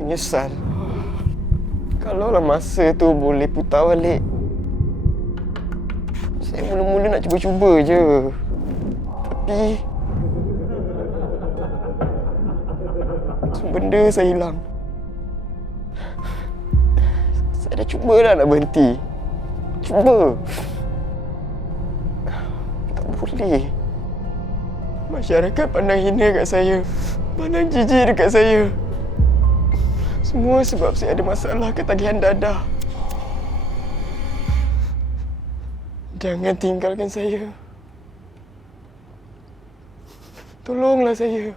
Menyesal. Kalaulah masa tu boleh putar balik. Saya mula-mula nak cuba-cuba je. Tapi... Semua benda saya hilang. Saya dah cuba dah nak berhenti. Cuba. Tak boleh. Masyarakat pandang hina kat saya. Pandang jijik dekat saya. Semua sebab saya ada masalah ketagihan dadah. Jangan tinggalkan saya. Tolonglah saya.